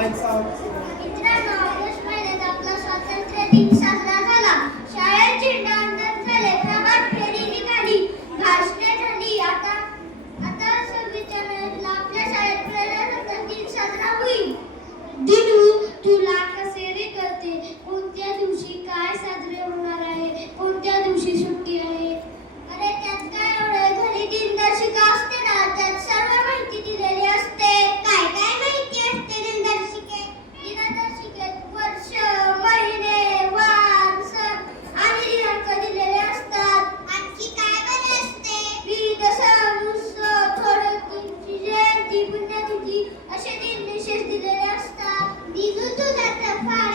मित्रांनो, ऑगस्ट महिन्यात आपला स्वातंत्र्य दिन साजरा झाला. शाळेत झेंडावंदन झाले, प्रभात फेरी निघाली, भाषणे झाली. आता 26 जानेवारीला आपल्या शाळेत प्रजासत्ताक दिन साजरा होईल. दिनू, तुला कसे रे कळते कोणत्या दिवशी काय साजरे होणार आहे, कोणत्या दिवशी सुट्टी आहे? अरे त्यात काय एवढं, घरी दिनदर्शिका असते ना, त्यात सर्व माहिती दिलेली असते. काय काय माहिती असते दिनदर्शिकेत? दिनदर्शिकेत वर्ष, महिने, वार, सण आणि दिनांक दिलेले असतात. आणखी काय बरे असते? विविध सण, उत्सव, थोडक्यांची जयंती, पुण्यतिथी असे दिन विशेष दिलेले असतात. दिनू, तुला तर फार